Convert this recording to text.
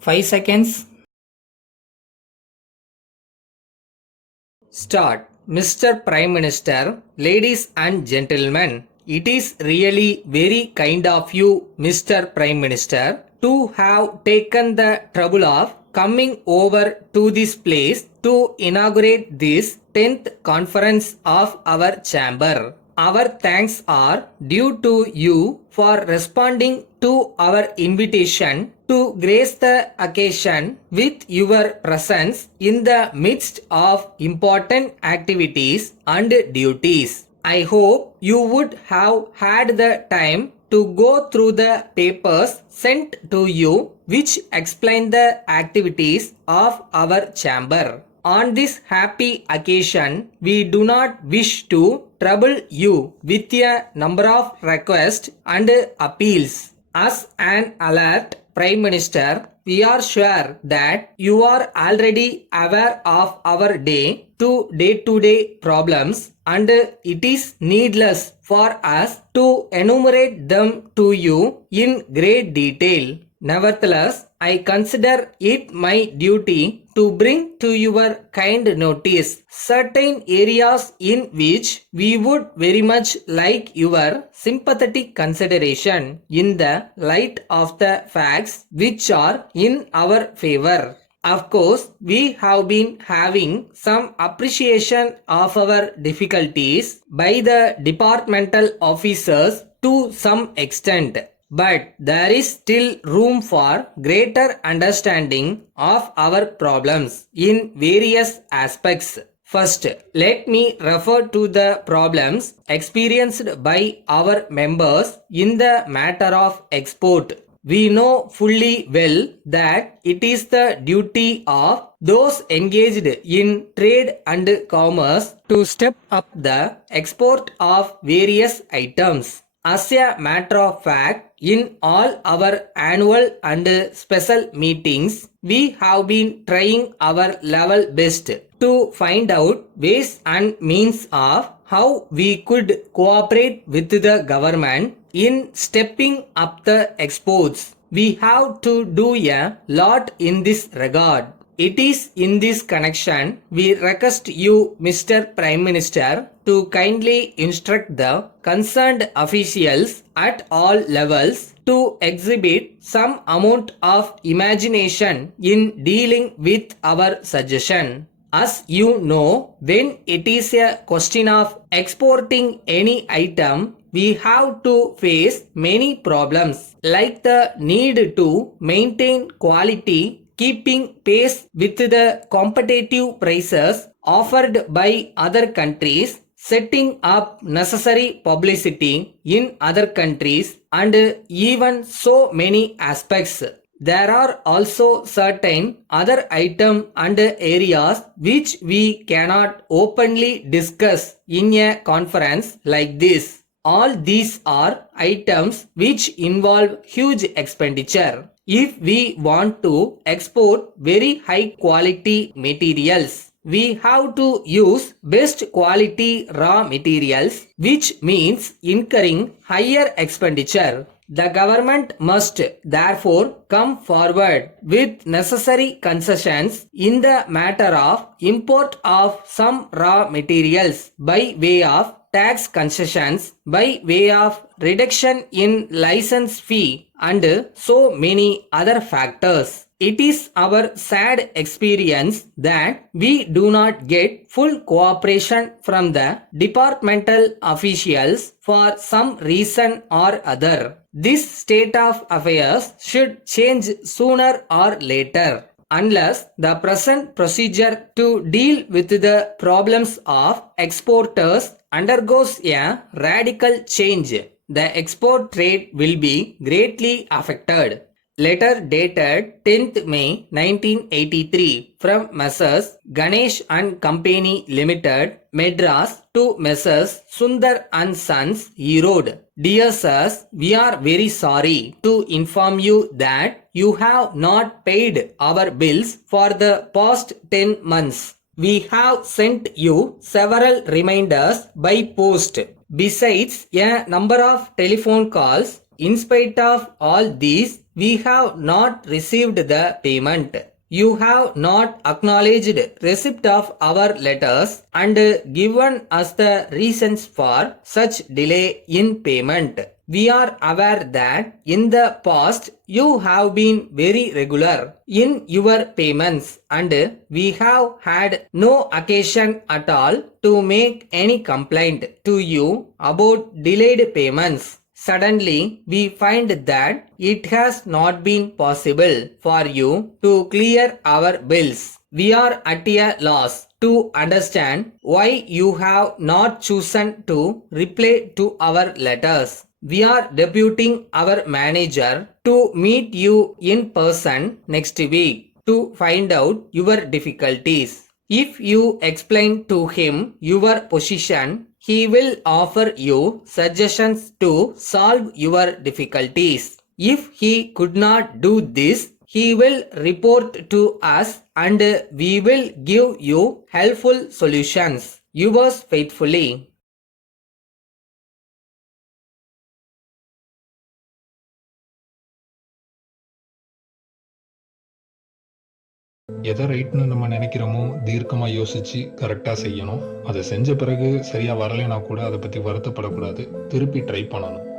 5 seconds. Start. Mr. Prime Minister, ladies and gentlemen, it is really very kind of you, Mr. Prime Minister, to have taken the trouble of coming over to this place to inaugurate this 10th conference of our chamber. Our thanks are due to you for responding to our invitation to grace the occasion with your presence in the midst of important activities and duties. I hope you would have had the time to go through the papers sent to you which explain the activities of our chamber. On this happy occasion, we do not wish to trouble you with a number of requests and appeals. As an alert Prime Minister, we are sure that you are already aware of our day-to-day problems and it is needless for us to enumerate them to you in great detail. Nevertheless, I consider it my duty to bring to your kind notice certain areas in which we would very much like your sympathetic consideration in the light of the facts which are in our favor. Of course, we have been having some appreciation of our difficulties by the departmental officers to some extent. But there is still room for greater understanding of our problems in various aspects. First, let me refer to the problems experienced by our members in the matter of export. We know fully well that it is the duty of those engaged in trade and commerce to step up the export of various items. As a matter of fact, in all our annual and special meetings, we have been trying our level best to find out ways and means of how we could cooperate with the government in stepping up the exports. We have to do a lot in this regard. It is in this connection we request you, Mr. Prime Minister, to kindly instruct the concerned officials at all levels to exhibit some amount of imagination in dealing with our suggestion. As you know, when it is a question of exporting any item, we have to face many problems like the need to maintain quality, keeping pace with the competitive prices offered by other countries, setting up necessary publicity in other countries, and even so many aspects. There are also certain other items and areas which we cannot openly discuss in a conference like this. All these are items which involve huge expenditure. If we want to export very high quality materials, we have to use best quality raw materials, which means incurring higher expenditure. The government must therefore come forward with necessary concessions in the matter of import of some raw materials by way of tax concessions, by way of reduction in license fee, and so many other factors. It is our sad experience that we do not get full cooperation from the departmental officials for some reason or other. This state of affairs should change sooner or later. Unless the present procedure to deal with the problems of exporters undergoes a radical change, the export trade will be greatly affected. Letter dated 10th May 1983 from Messrs. Ganesh and Company Limited, Madras to Messrs. Sundar and Sons, Erode. Dear sirs, we are very sorry to inform you that you have not paid our bills for the past 10 months. We have sent you several reminders by post. Besides a number of telephone calls, in spite of all these, we have not received the payment. You have not acknowledged receipt of our letters and given us the reasons for such delay in payment. We are aware that in the past you have been very regular in your payments and we have had no occasion at all to make any complaint to you about delayed payments. Suddenly, we find that it has not been possible for you to clear our bills. We are at a loss to understand why you have not chosen to reply to our letters. We are deputing our manager to meet you in person next week to find out your difficulties. If you explain to him your position, he will offer you suggestions to solve your difficulties. If he could not do this, he will report to us and we will give you helpful solutions. Yours faithfully. எதை ரைட்னு நம்ம நினைக்கிறோமோ தீர்க்கமாக யோசித்து கரெக்டாக செய்யணும். அதை செஞ்ச பிறகு சரியாக வரலைன்னா கூட அதை பற்றி வருத்தப்படக்கூடாது. திருப்பி ட்ரை பண்ணணும்.